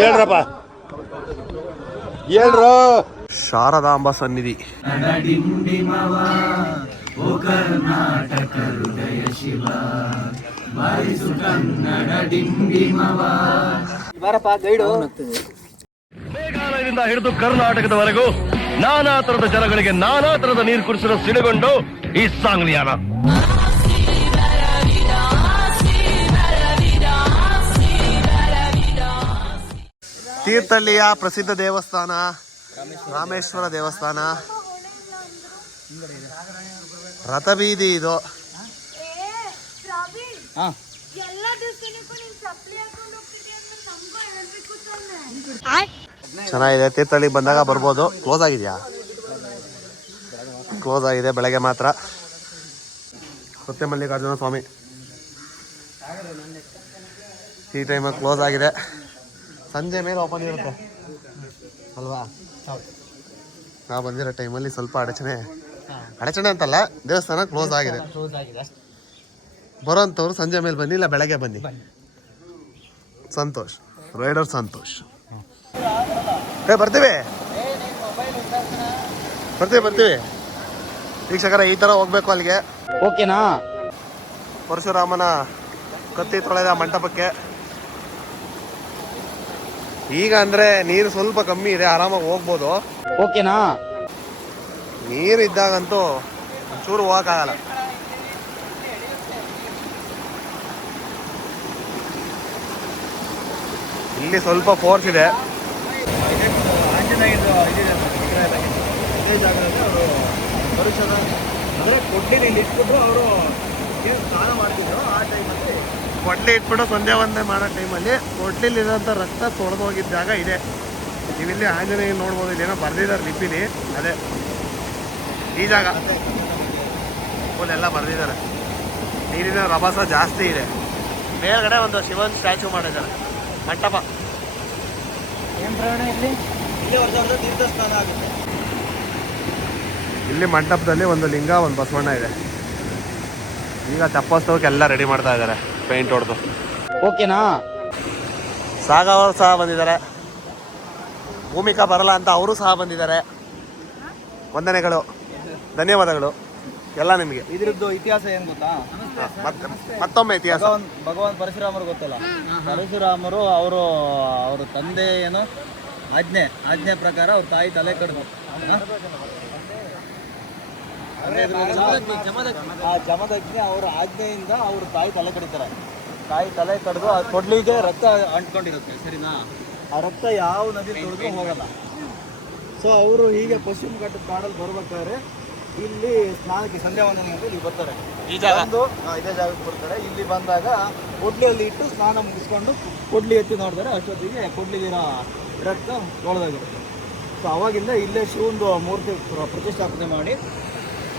ಹೇಳ್ರಪ್ಪ ಹೇಳ್ರು. ಶಾರದಾಂಬ ಸನ್ನಿಧಿ. ಮೇಘಾಲಯದಿಂದ ಹಿಡಿದು ಕರ್ನಾಟಕದವರೆಗೂ ನಾನಾ ತರದ ಜನಗಳಿಗೆ ನಾನಾ ತರದ ನೀರು ಕುಡಿಸಲು ಸಿಡುಗೊಂಡು ಈ ಸಾಂಗ್ಲಿಯಾನ. ತೀರ್ಥಹಳ್ಳಿಯ ಪ್ರಸಿದ್ಧ ದೇವಸ್ಥಾನ ರಾಮೇಶ್ವರ ದೇವಸ್ಥಾನ. ರಥಬೀದಿ ಇದು. ಚೆನ್ನಾಗಿದೆ. ತೀರ್ಥಹಳ್ಳಿಗೆ ಬಂದಾಗ ಬರ್ಬೋದು. ಕ್ಲೋಸ್ ಆಗಿದೆಯಾ? ಕ್ಲೋಸ್ ಆಗಿದೆ ಬೆಳಗ್ಗೆ ಮಾತ್ರ. ಸತ್ಯ ಮಲ್ಲಿಕಾರ್ಜುನ ಸ್ವಾಮಿ ಈ ಟೈಮಲ್ಲಿ ಕ್ಲೋಸ್ ಆಗಿದೆ. ಸಂಜೆ ಮೇಲೆ ಓಪನ್ ಇರುತ್ತೆ ಅಲ್ವಾ? ನಾವು ಬಂದಿರೋ ಟೈಮಲ್ಲಿ ಸ್ವಲ್ಪ ಅಡಚಣೆ ಅಂತಲ್ಲ, ದೇವಸ್ಥಾನ ಕ್ಲೋಸ್ ಆಗಿದೆ. ಬರೋಂಥವ್ರು ಸಂಜೆ ಮೇಲೆ ಬನ್ನಿ, ಇಲ್ಲ ಬೆಳಗ್ಗೆ ಬನ್ನಿ. ಸಂತೋಷ್ ರೈಡರ್ ಸಂತೋಷ್. ಬರ್ತೀವಿ ವೀಕ್ಷಕರ. ಈ ಥರ ಹೋಗ್ಬೇಕು ಅಲ್ಲಿಗೆ. ಓಕೆನಾ? ಪರಶುರಾಮನ ಕತ್ತಿ ತೊಳೆದ ಮಂಟಪಕ್ಕೆ. ಈಗ ಅಂದ್ರೆ ನೀರು ಸ್ವಲ್ಪ ಕಮ್ಮಿ ಇದೆ, ಆರಾಮಾಗಿ ಹೋಗ್ಬೋದು. ಓಕೆನಾ? ನೀರು ಇದ್ದಾಗಂತೂ ಒಂಚೂರು ಹೋಗಕ್ಕಾಗಲ್ಲ. ಇಲ್ಲಿ ಸ್ವಲ್ಪ ಫೋರ್ಸ್ ಇದೆ. ಕೊಡ್ಲಿ ಇಟ್ಬಿಟ್ಟು ಸಂಧ್ಯಾ ವಂದನೆ ಮಾಡೋ ಟೈಮಲ್ಲಿ ಕೊಡ್ಲಿಲಿರೋಂಥ ರಕ್ತ ತೊಳೆದು ಹೋಗಿದ್ದ ಜಾಗ ಇದೆ. ನೀವಿಲ್ಲಿ ಆಂಜನೇಯ ನೋಡ್ಬೋದು. ಇದೇನೋ ಬರ್ದಿದ್ದಾರೆ ಲಿಪಿಲಿ, ಅದೇ ಈ ಜಾಗ ಎಲ್ಲ ಬರ್ದಿದ್ದಾರೆ. ನೀರಿನ ರಭಸ ಜಾಸ್ತಿ ಇದೆ. ಮೇಲ್ಗಡೆ ಒಂದು ಶಿವನ್ ಸ್ಟ್ಯಾಚು ಮಾಡಿದ್ದಾರೆ. ಮಂಟಪ ಇಲ್ಲಿ ಮಂಟಪದಲ್ಲಿ ಒಂದು ಲಿಂಗ, ಒಂದು ಬಸವಣ್ಣ ಇದೆ. ಈಗ ತಪ್ಪೋತ್ಸವಕ್ಕೆ ಎಲ್ಲ ರೆಡಿ ಮಾಡ್ತಾ ಇದ್ದಾರೆ, ಪೇಂಟ್ ಹೊಡೆದು. ಓಕೆನಾ? ಸಾಗವರು ಸಹ ಬಂದಿದ್ದಾರೆ. ಭೂಮಿಕಾ ಬರಲ್ಲ ಅಂತ ಅವರು ಸಹ ಬಂದಿದ್ದಾರೆ. ವಂದನೆಗಳು, ಧನ್ಯವಾದಗಳು ಎಲ್ಲ ನಿಮಗೆ. ಇದ್ರದ್ದು ಇತಿಹಾಸ ಏನು ಗೊತ್ತಾ? ಮತ್ತೊಮ್ಮೆ ಇತಿಹಾಸ. ಭಗವಾನ್ ಪರಶುರಾಮರು ಗೊತ್ತಲ್ಲ, ಪರಶುರಾಮರು ಅವರು ತಂದೆ ಏನು ಆಜ್ಞೆ ಪ್ರಕಾರ ಅವ್ರ ತಾಯಿ ತಲೆ ಕಡ್ದು ಜಮದಗ್ನಿ ಅವರ ಆಜ್ಞೆಯಿಂದ ಅವ್ರ ತಾಯಿ ತಲೆ ಕಡಿತಾರೆ. ತಾಯಿ ತಲೆ ಕಡ್ದು ಆ ಕೊಡ್ಲಿಗೆ ರಕ್ತ ಅಂಟ್ಕೊಂಡಿರುತ್ತೆ, ಸರಿನಾ? ಆ ರಕ್ತ ಯಾವ ನದಿ ತೊಳೆದು ಹೋಗಲ್ಲ. ಸೊ ಅವರು ಹೀಗೆ ಪಶ್ಚಿಮ ಘಟ್ಟದ ಕಾಡಲ್ಲಿ ಬರ್ಬೇಕಾದ್ರೆ ಇಲ್ಲಿ ಸ್ನಾನಕ್ಕೆ ಸಂಧ್ಯಾ ವಂದನೆ ಅಂತ ಇಲ್ಲಿ ಬರ್ತಾರೆ. ಇದೇ ಜಾಗಕ್ಕೆ ಬರ್ತಾರೆ. ಇಲ್ಲಿ ಬಂದಾಗ ಕೊಡ್ಲಿಯಲ್ಲಿ ಇಟ್ಟು ಸ್ನಾನ ಮುಗಿಸ್ಕೊಂಡು ಕೊಡ್ಲಿ ಎತ್ತಿ ನೋಡಿದ್ರೆ ಅಷ್ಟೊತ್ತಿಗೆ ಕೊಡ್ಲಿಗಿರೋ ರಕ್ತ ತೊಳೆದಾಗಿರುತ್ತೆ. ಸೊ ಅವಾಗಿಂದ ಇಲ್ಲೇ ಶಿವಂದು ಮೂರ್ತಿ ಪ್ರತಿಷ್ಠಾಪನೆ ಮಾಡಿ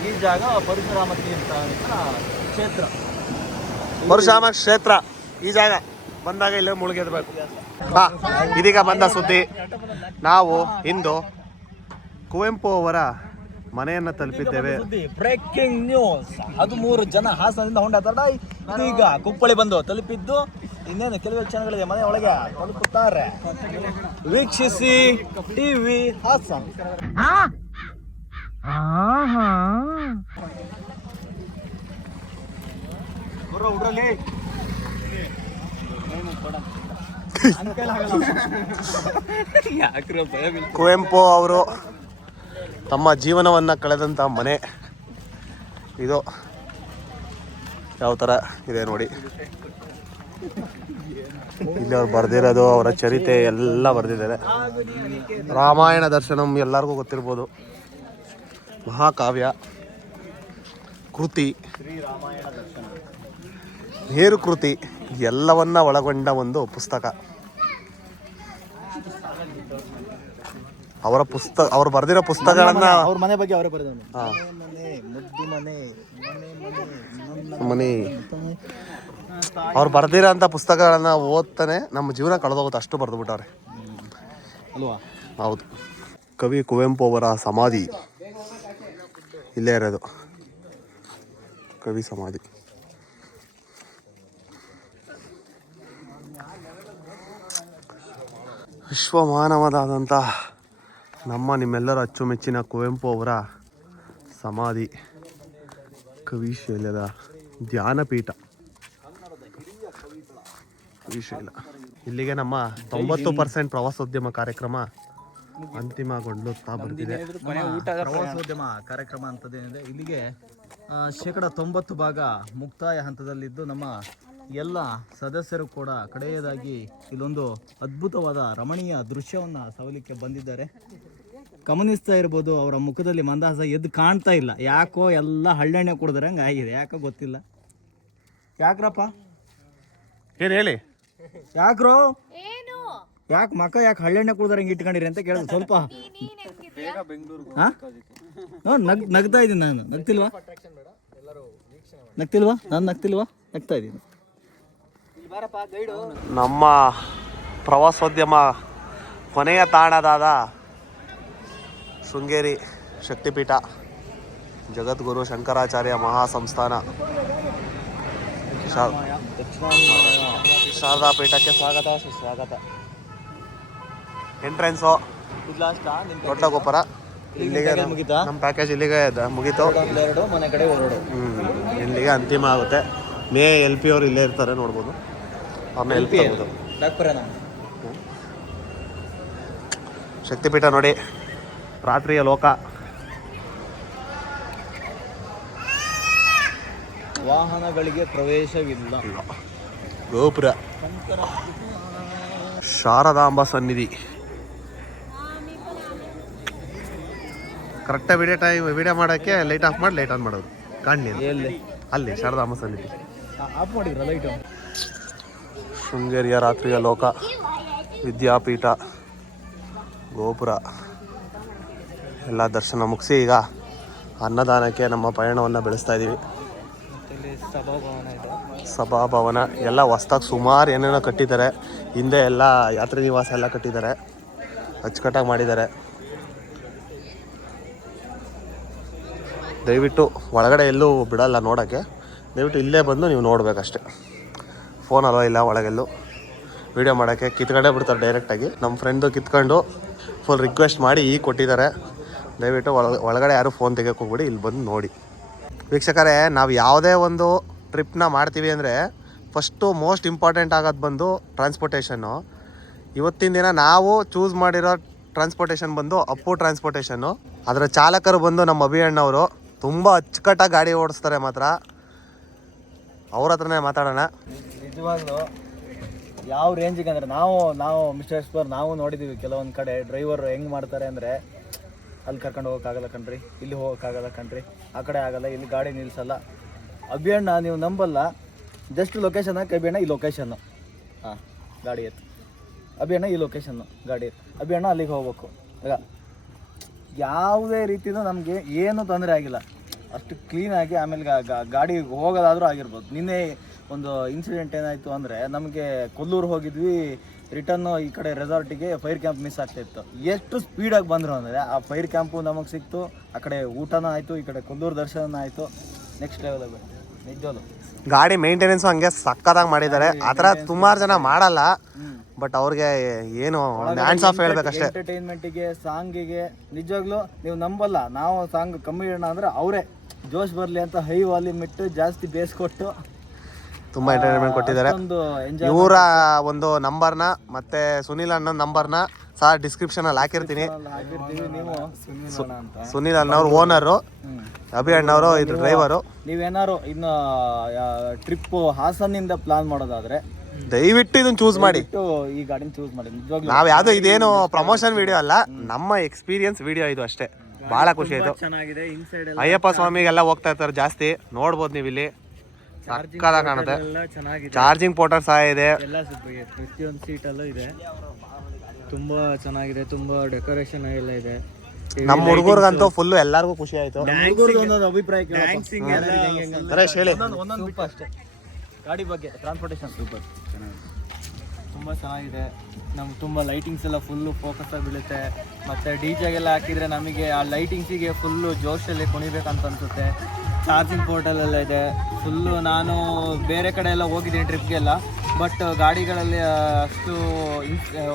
ಈ ಜಾಗ ಪರಶುರಾಮ ತೀರ್ಥ ಅಂತ ಕ್ಷೇತ್ರ. ಪರಶುರಾಮ ಕ್ಷೇತ್ರ ಈ ಜಾಗ ಬಂದಾಗ ಇಲ್ಲೇ ಮುಳುಗಿರ್ಬೇಕು. ಇದೀಗ ಬಂದ ಸುದ್ದಿ. ನಾವು ಇಂದು ಕುವೆಂಪು ಅವರ ಮನೆಯನ್ನ ತಲುಪಿದ್ದೇವೆ. Breaking news. 13 ಜನ ಹಾಸನದಿಂದ ಹೊಂಡಾಟ ಈಗ ಕುಪ್ಪಳಿ ಬಂದು ತಲುಪಿದ್ದು. ಇನ್ನೇನು ಕೆಲವೇ ಕ್ಷಣಗಳಿಗೆ ಮನೆ ಒಳಗೆ ತಲುಪುತ್ತಾರೆ. ವೀಕ್ಷಿಸಿ ಟಿವಿ ಹಾಸನ. ಕುವೆಂಪು ಅವರು ತಮ್ಮ ಜೀವನವನ್ನು ಕಳೆದಂಥ ಮನೆ ಇದು. ಯಾವ ಥರ ಇದೆ ನೋಡಿ. ಇಲ್ಲಿ ಅವ್ರು ಬರೆದಿರೋದು, ಅವರ ಚರಿತೆ ಎಲ್ಲ ಬರೆದಿದ್ದಾರೆ. ರಾಮಾಯಣ ದರ್ಶನಂ ಎಲ್ಲರಿಗೂ ಗೊತ್ತಿರ್ಬೋದು. ಮಹಾಕಾವ್ಯ ಕೃತಿ, ಮೇರು ಕೃತಿ ಎಲ್ಲವನ್ನ ಒಳಗೊಂಡ ಒಂದು ಪುಸ್ತಕ. ಅವರು ಬರೆದಿರೋ ಪುಸ್ತಕಗಳನ್ನ ಅವ್ರ ಮನೆ ಬಗ್ಗೆ ಅವರೇ ಬರೆದ ಮನೆ ಅವ್ರು ಬರೆದಿರೋ ಅಂಥ ಪುಸ್ತಕಗಳನ್ನ ಓದ್ತಾನೆ ನಮ್ಮ ಜೀವನ ಕಳೆದೋಗುತ್ತೆ, ಅಷ್ಟು ಬರೆದು ಬಿಟ್ಟವ್ರೆ ಅಲ್ವಾ? ಹೌದು. ಕವಿ ಕುವೆಂಪು ಅವರ ಸಮಾಧಿ ಇಲ್ಲೇ ಇರೋದು. ಕವಿ ಸಮಾಧಿ. ವಿಶ್ವಮಾನವದಾದಂಥ ನಿಮ್ಮೆಲ್ಲರ ಅಚ್ಚುಮೆಚ್ಚಿನ ಕುವೆಂಪು ಅವರ ಸಮಾಧಿ ಕವಿಶೈಲದ ಧ್ಯಾನಪೀಠ ಕವಿಶೈಲ. ಇಲ್ಲಿಗೆ ನಮ್ಮ 90% ಪ್ರವಾಸೋದ್ಯಮ ಕಾರ್ಯಕ್ರಮ ಅಂತಿಮಗೊಳ್ಳುತ್ತಾ ಬರ್ತಿದೆ. ಪ್ರವಾಸೋದ್ಯಮ ಕಾರ್ಯಕ್ರಮ ಅಂತದೇನಿದೆ ಇಲ್ಲಿಗೆ 90% ಭಾಗ ಮುಕ್ತಾಯ ಹಂತದಲ್ಲಿದ್ದು ನಮ್ಮ ಎಲ್ಲ ಸದಸ್ಯರು ಕೂಡ ಕಡೆಯದಾಗಿ ಇಲ್ಲೊಂದು ಅದ್ಭುತವಾದ ರಮಣೀಯ ದೃಶ್ಯವನ್ನು ಸವಲಿಕ್ಕೆ ಬಂದಿದ್ದಾರೆ. ಗಮನಿಸ್ತಾ ಇರ್ಬೋದು, ಅವರ ಮುಖದಲ್ಲಿ ಮಂದಹಾಸ ಎದ್ದು ಕಾಣ್ತಾ ಇಲ್ಲ. ಯಾಕೋ ಎಲ್ಲ ಹಳ್ಳೆಣ್ಣೆ ಕುಡಿದ್ರೆ ಹಂಗೆ ಆಗಿದೆ, ಯಾಕೋ ಗೊತ್ತಿಲ್ಲ. ಯಾಕ್ರಪ್ಪ ಏನು ಹೇಳಿ, ಯಾಕ್ರೋ ಯಾಕೆ ಮಕ್ಕ ಯಾಕೆ ಹಳ್ಳೆಣ್ಣೆ ಕುಡಿದ್ರೆ ಹಿಂಗೆ ಇಟ್ಕೊಂಡಿರಿ ಅಂತ ಕೇಳಿದ್ರು. ಸ್ವಲ್ಪ ಹಾಂ ನಗ್ತಾ ಇದ್ದೀನಿ ನಾನು. ನಗ್ತಿಲ್ವಾ ನಾನು ನಗ್ತಾ ಇದ್ದೀನಿ. ನಮ್ಮ ಪ್ರವಾಸೋದ್ಯಮ ಕೊನೆಯ ತಾಣದಾದ ಶೃಂಗೇರಿ ಶಕ್ತಿಪೀಠ ಜಗದ್ಗುರು ಶಂಕರಾಚಾರ್ಯ ಮಹಾಸಂಸ್ಥಾನ ಶಾರದಾ ಪೀಠಕ್ಕೆ ಸುಸ್ವಾಗತ. ಎಂಟ್ರೆನ್ಸು ದೊಡ್ಡ ಗೋಪುರ. ಇಲ್ಲಿಗೆ ನಮ್ಮ ಪ್ಯಾಕೇಜ್ ಇಲ್ಲಿಗೆ ಮುಗೀತು. ಮನೆ ಕಡೆ ಹೊರಡು. ಇಲ್ಲಿಗೆ ಅಂತಿಮ ಆಗುತ್ತೆ. LP ಅವರು ಇಲ್ಲೇ ಇರ್ತಾರೆ, ನೋಡ್ಬೋದು. ಅವ್ರನ್ನ LP ಶಕ್ತಿಪೀಠ ನೋಡಿ, ರಾತ್ರಿಯ ಲೋಕ. ವಾಹನಗಳಿಗೆ ಪ್ರವೇಶವಿಲ್ಲ. ಗೋಪುರ, ಶಾರದಾಂಬ ಸನ್ನಿಧಿ. ಕರೆಕ್ಟಾಗಿ ವಿಡಿಯೋ ಮಾಡೋಕ್ಕೆ ಲೈಟ್ ಆಫ್ ಮಾಡಿ ಲೈಟ್ ಆನ್ ಮಾಡೋದು ಕಾಣಲಿಲ್ಲ. ಅಲ್ಲಿ ಶಾರದಾಂಬ ಸನ್ನಿಧಿ ಆಫ್ ಮಾಡಿದ್ರ ಲೈಟು. ಶೃಂಗೇರಿಯ ರಾತ್ರಿಯ ಲೋಕ, ವಿದ್ಯಾಪೀಠ, ಗೋಪುರ ಎಲ್ಲ ದರ್ಶನ ಮುಗಿಸಿ ಈಗ ಅನ್ನದಾನಕ್ಕೆ ನಮ್ಮ ಪಯಣವನ್ನು ಬೆಳೆಸ್ತಾ ಇದ್ದೀವಿ. ಸಭಾಭವನ ಎಲ್ಲ ಹೊಸ್ದಾಗಿ ಸುಮಾರು ಏನೇನೋ ಕಟ್ಟಿದ್ದಾರೆ. ಹಿಂದೆ ಎಲ್ಲ ಯಾತ್ರಿ ನಿವಾಸ ಎಲ್ಲ ಕಟ್ಟಿದ್ದಾರೆ, ಅಚ್ಚುಕಟ್ಟಾಗಿ ಮಾಡಿದ್ದಾರೆ. ದಯವಿಟ್ಟು ಒಳಗಡೆ ಎಲ್ಲೂ ಬಿಡಲ್ಲ ನೋಡೋಕ್ಕೆ, ದಯವಿಟ್ಟು ಇಲ್ಲೇ ಬಂದು ನೀವು ನೋಡಬೇಕಷ್ಟೆ. ಫೋನ್ ಅಲ್ವಾ ಇಲ್ಲ ಒಳಗೆಲ್ಲೂ ವೀಡಿಯೋ ಮಾಡೋಕ್ಕೆ. ಕಿತ್ಕೊಂಡೇ ಬಿಡ್ತಾರೆ ಡೈರೆಕ್ಟಾಗಿ. ನಮ್ಮ ಫ್ರೆಂಡು ಕಿತ್ಕೊಂಡು ಫುಲ್ ರಿಕ್ವೆಸ್ಟ್ ಮಾಡಿ ಈಗ ಕೊಟ್ಟಿದ್ದಾರೆ. ದಯವಿಟ್ಟು ಒಳಗಡೆ ಯಾರು ಫೋನ್ ತೆಗೆಯೋಕೆ ಹೋಗ್ಬಿಡಿ, ಇಲ್ಲಿ ಬಂದು ನೋಡಿ. ವೀಕ್ಷಕರೇ, ನಾವು ಯಾವುದೇ ಒಂದು ಟ್ರಿಪ್ನ ಮಾಡ್ತೀವಿ ಅಂದರೆ ಫಸ್ಟು ಮೋಸ್ಟ್ ಇಂಪಾರ್ಟೆಂಟ್ ಆಗೋದು ಬಂದು ಟ್ರಾನ್ಸ್ಪೋರ್ಟೇಷನ್ನು. ಇವತ್ತಿನ ದಿನ ನಾವು ಚೂಸ್ ಮಾಡಿರೋ ಟ್ರಾನ್ಸ್ಪೋರ್ಟೇಷನ್ ಬಂದು ಅಪ್ಪು ಟ್ರಾನ್ಸ್ಪೋರ್ಟೇಷನ್ನು. ಅದರ ಚಾಲಕರು ಬಂದು ನಮ್ಮ ಅಭಿಯಣ್ಣವರು ತುಂಬ ಅಚ್ಚುಕಟ್ಟಾಗಿ ಗಾಡಿ ಓಡಿಸ್ತಾರೆ. ಮಾತ್ರ ಅವ್ರ ಹತ್ರನೇ ಮಾತಾಡೋಣ. ನಿಜವಾಗ್ಲೂ ಯಾವ ರೇಂಜಿಗೆ ಅಂದರೆ ನಾವು ಮಿಸ್ಟರ್ ಎಕ್ಸ್ಪ್ಲೋರ್ ನಾವು ನೋಡಿದ್ದೀವಿ. ಕೆಲವೊಂದು ಕಡೆ ಡ್ರೈವರ್ ಹೆಂಗೆ ಮಾಡ್ತಾರೆ ಅಂದರೆ, ಅಲ್ಲಿ ಕರ್ಕೊಂಡು ಹೋಗೋಕ್ಕಾಗಲ್ಲ ಕಣ್ರಿ, ಇಲ್ಲಿ ಹೋಗೋಕ್ಕಾಗಲ್ಲ ಕಣ್ರಿ, ಆ ಕಡೆ ಆಗಲ್ಲ, ಇಲ್ಲಿ ಗಾಡಿ ನಿಲ್ಲಿಸಲ್ಲ. ಅಭಿಯಣ್ಣ ನೀವು ನಂಬಲ್ಲ, ಜಸ್ಟ್ ಲೊಕೇಶನ್ ಹಾಕಿ ಅಭಿಯಣ್ಣ ಈ ಲೊಕೇಶನ್ನು, ಹಾಂ ಗಾಡಿ ಎತ್ತು, ಅಭಿಯಣ್ಣ ಈ ಲೊಕೇಶನ್ನು ಗಾಡಿ ಎತ್ತು, ಅಭಿಯಣ್ಣ ಅಲ್ಲಿಗೆ ಹೋಗ್ಬೇಕು. ಈಗ ಯಾವುದೇ ರೀತಿಯೂ ನಮಗೆ ಏನೂ ತೊಂದರೆ ಆಗಿಲ್ಲ, ಅಷ್ಟು ಕ್ಲೀನಾಗಿ. ಆಮೇಲೆ ಗಾಡಿ ಹೋಗೋದಾದರೂ ಆಗಿರ್ಬೋದು. ನಿನ್ನೆ ಒಂದು ಇನ್ಸಿಡೆಂಟ್ ಏನಾಯಿತು ಅಂದರೆ, ನಮಗೆ ಕೊಲ್ಲೂರು ಹೋಗಿದ್ವಿ, ರಿಟರ್ನು ಈ ಕಡೆ ರೆಸಾರ್ಟಿಗೆ ಫೈರ್ ಕ್ಯಾಂಪ್ ಮಿಸ್ ಆಗ್ತಾಯಿತ್ತು. ಎಷ್ಟು ಸ್ಪೀಡಾಗಿ ಬಂದರು ಅಂದರೆ, ಆ ಫೈರ್ ಕ್ಯಾಂಪು ನಮಗೆ ಸಿಕ್ತು, ಆ ಕಡೆ ಊಟನೂ ಆಯಿತು, ಈ ಕಡೆ ಕೊಲ್ಲೂರು ದರ್ಶನ ಆಯಿತು. ನೆಕ್ಸ್ಟ್ ಲೆವೆಲ್ ಅದು ನಿಜವಲ್ಲ. ಗಾಡಿ ಮೇಂಟೆನೆನ್ಸು ಹಂಗೆ ಸಕ್ಕತ್ತಾಗಿ ಮಾಡಿದ್ದಾರೆ. ಆ ಥರ ಸುಮಾರು ಜನ ಮಾಡಲ್ಲ, ಬಟ್ ಅವ್ರಿಗೆ ಏನು ಹ್ಯಾಂಡ್ಸ್ ಆಫ್ ಹೇಳ್ಬೇಕಷ್ಟೇ. ಎಂಟರ್ಟೈನ್ಮೆಂಟಿಗೆ, ಸಾಂಗಿಗೆ ನಿಜವಾಗ್ಲೂ ನೀವು ನಂಬಲ್ಲ, ನಾವು ಸಾಂಗ್ ಕಮ್ಮಿ ಇಡೋಣ ಅಂದರೆ ಅವರೇ ಜೋಶ್ ಬರಲಿ ಅಂತ ಹೈ ವಾಲ್ಯೂಮ್ ಇಟ್ಟು ಜಾಸ್ತಿ ಬೇಸ್ ಕೊಟ್ಟು ತುಂಬ ಎಂಟರ್ಟೈನ್ಮೆಂಟ್ ಕೊಟ್ಟಿದ್ದಾರೆ. ಇವರ ಒಂದು ನಂಬರ್ನ ಮತ್ತೆ ಸುನಿಲ್ ಅಣ್ಣ ನಂಬರ್ನ ಸಹ ಡಿಸ್ಕ್ರಿಪ್ಷನಲ್ಲಿ ಹಾಕಿರ್ತೀನಿ. ಸುನಿಲ್ ಅಣ್ಣವ್ರು ಓನರು, ಅಭಿ ಅಣ್ಣವರು ಇದ್ರ ಡ್ರೈವರು. ನೀವೇನಾರು ಇನ್ನು ಟ್ರಿಪ್ಪು ಹಾಸನಿಂದ ಪ್ಲಾನ್ ಮಾಡೋದಾದ್ರೆ ದಯವಿಟ್ಟು ಇದನ್ನ ಚೂಸ್ ಮಾಡಿ, ಈ ಗಾಡಿನ ಚೂಸ್ ಮಾಡಿ. ನಿಜವಾಗ್ಲೂ ನಾವ್ ಯಾವ್ದು ಇದೇನು ಪ್ರಮೋಷನ್ ವಿಡಿಯೋ ಅಲ್ಲ, ನಮ್ಮ ಎಕ್ಸ್ಪೀರಿಯನ್ಸ್ ವಿಡಿಯೋ ಇದು ಅಷ್ಟೇ. ಬಹಳ ಖುಷಿ ಆಯ್ತು. ಚೆನ್ನಾಗಿದೆ. ಇನ್ಸೈಡ್ ಅಯ್ಯಪ್ಪ ಸ್ವಾಮಿಗೆಲ್ಲ ಹೋಗ್ತಾ ಇರ್ತಾರೆ ಜಾಸ್ತಿ, ನೋಡ್ಬೋದು ನೀವು ಇಲ್ಲಿ. ಸಕ್ಕತ್ತಾಗಿ ಕಾಣುತ್ತೆ. ಚಾರ್ಜಿಂಗ್ ಪೋರ್ಟರ್ ಸಹ ಇದೆ. ಎಲ್ಲ ಪ್ರತಿಯೊಂದು ಸೀಟಲ್ಲೂ ಇದೆ. ತುಂಬಾ ಚೆನ್ನಾಗಿದೆ. ತುಂಬಾ ಡೆಕೋರೇಷನ್ ಎಲ್ಲ ಇದೆ. ನಮ್ಮ ಹುಡುಗರಿಗಂತೂ ಫುಲ್ ಎಲ್ಲರಿಗೂ ಖುಷಿ ಆಯ್ತು. ಅಭಿಪ್ರಾಯ ಒಂದೊಂದು ಅಷ್ಟೇ. ಗಾಡಿ ಬಗ್ಗೆ ಟ್ರಾನ್ಸ್ಪೋರ್ಟೇಷನ್ ಸೂಪರ್ ತುಂಬ ಚೆನ್ನಾಗಿದೆ. ನಮ್ಗೆ ತುಂಬ ಲೈಟಿಂಗ್ಸ್ ಎಲ್ಲ ಫುಲ್ಲು ಫೋಕಸ್ಸಾಗಿ ಬೀಳುತ್ತೆ. ಮತ್ತು ಡಿಜೆಗೆಲ್ಲ ಹಾಕಿದರೆ ನಮಗೆ ಆ ಲೈಟಿಂಗ್ಸಿಗೆ ಫುಲ್ಲು ಜೋಶಲ್ಲಿ ಕುಣಿಬೇಕಂತ ಅನಿಸುತ್ತೆ. ಚಾರ್ಜಿಂಗ್ ಪೋರ್ಟಲೆಲ್ಲ ಇದೆ ಫುಲ್ಲು. ನಾನು ಬೇರೆ ಕಡೆ ಎಲ್ಲ ಹೋಗಿದ್ದೀನಿ ಟ್ರಿಪ್ಗೆಲ್ಲ, ಬಟ್ ಗಾಡಿಗಳಲ್ಲಿ ಅಷ್ಟು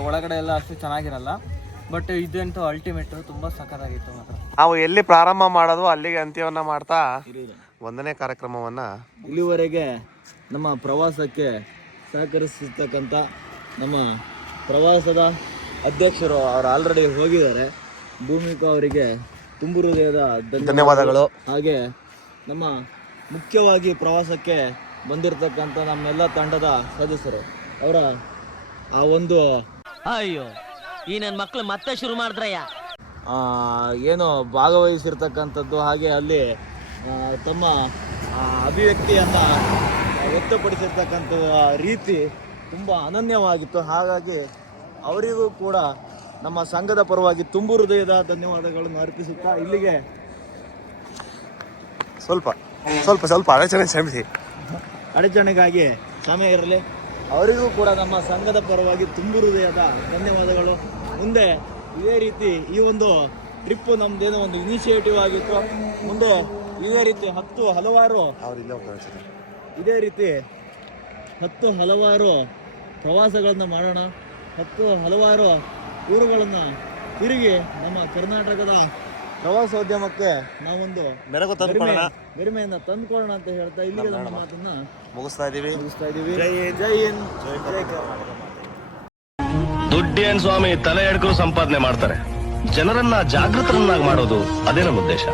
ಒಳಗಡೆ ಎಲ್ಲ ಅಷ್ಟು ಚೆನ್ನಾಗಿರಲ್ಲ. ಬಟ್ ಇದಂತೂ ಅಲ್ಟಿಮೇಟ್, ತುಂಬ ಸಖತ್ತಾಗಿತ್ತು ಮಾತ್ರ. ನಾವು ಎಲ್ಲಿ ಪ್ರಾರಂಭ ಮಾಡೋದು ಅಲ್ಲಿಗೆ ಅಂತ್ಯವನ್ನ ಮಾಡ್ತಾ 1ನೇ ಕಾರ್ಯಕ್ರಮವನ್ನ ಇಲ್ಲಿವರೆಗೆ ನಮ್ಮ ಪ್ರವಾಸಕ್ಕೆ ಸಹಕರಿಸಿರ್ತಕ್ಕಂಥ ನಮ್ಮ ಪ್ರವಾಸದ ಅಧ್ಯಕ್ಷರು ಅವರು ಆಲ್ರೆಡಿ ಹೋಗಿದ್ದಾರೆ. ಭೂಮಿಕಾ ಅವರಿಗೆ ತುಂಬು ಹೃದಯದ ಧನ್ಯವಾದಗಳು. ಹಾಗೆ ನಮ್ಮ ಮುಖ್ಯವಾಗಿ ಪ್ರವಾಸಕ್ಕೆ ಬಂದಿರತಕ್ಕಂಥ ನಮ್ಮೆಲ್ಲ ತಂಡದ ಸದಸ್ಯರು ಅವರ ಆ ಒಂದು ಅಯ್ಯೋ ಈ ನನ್ನ ಮಕ್ಳು ಮತ್ತೆ ಶುರು ಮಾಡಿದ್ರಯ್ಯ ಏನು ಭಾಗವಹಿಸಿರ್ತಕ್ಕಂಥದ್ದು, ಹಾಗೆ ಅಲ್ಲಿ ತಮ್ಮ ಅಭಿವ್ಯಕ್ತಿಯನ್ನು ವ್ಯಕ್ತಪಡಿಸಿರ್ತಕ್ಕಂಥ ರೀತಿ ತುಂಬ ಅನನ್ಯವಾಗಿತ್ತು. ಹಾಗಾಗಿ ಅವರಿಗೂ ಕೂಡ ನಮ್ಮ ಸಂಘದ ಪರವಾಗಿ ತುಂಬು ಹೃದಯದ ಧನ್ಯವಾದಗಳನ್ನು ಅರ್ಪಿಸುತ್ತಾ ಇಲ್ಲಿಗೆ ಸ್ವಲ್ಪ ಅಡಚಣೆ ಕ್ಷಮಿಸಿ. ಅಡಚಣೆಗಾಗಿ ಸಮಯ ಇರಲಿ. ಅವರಿಗೂ ಕೂಡ ನಮ್ಮ ಸಂಘದ ಪರವಾಗಿ ತುಂಬು ಹೃದಯದ ಧನ್ಯವಾದಗಳು. ಮುಂದೆ ಇದೇ ರೀತಿ ಈ ಒಂದು ಟ್ರಿಪ್ ನಮ್ದೇನೋ ಒಂದು ಇನಿಷಿಯೇಟಿವ್ ಆಗಿತ್ತು. ಮುಂದೆ ಇದೇ ರೀತಿ ಹತ್ತು ಹಲವಾರು ಪ್ರವಾಸಗಳನ್ನು ಮಾಡೋಣ. ಹಲವಾರು ಊರುಗಳನ್ನು ತಿರುಗಿ ನಮ್ಮ ಕರ್ನಾಟಕದ ಪ್ರವಾಸೋದ್ಯಮಕ್ಕೆ ನಾವೊಂದು ಗರಿಮೆಯನ್ನು ತಂದುಕೊಳ್ಳೋಣ ಅಂತ ಹೇಳ್ತಾ ಇಲ್ಲಿಗೆ ನಮ್ಮ ಮಾತನ್ನ ಮುಗಿಸ್ತಾ ಇದ್ದೀವಿ. ಜೈ ಹಿಂದ್, ಜೈ ಕರ್ನಾಟಕ. ದುಡ್ಡೇನ್ ಸ್ವಾಮಿ ತಲೆ ಎಡ್ಕರು ಸಂಪಾದನೆ ಮಾಡ್ತಾರೆ, ಜನರನ್ನ ಜಾಗೃತರನ್ನಾಗಿ ಮಾಡೋದು ಅದೇ ನಮ್ಮ ಉದ್ದೇಶ.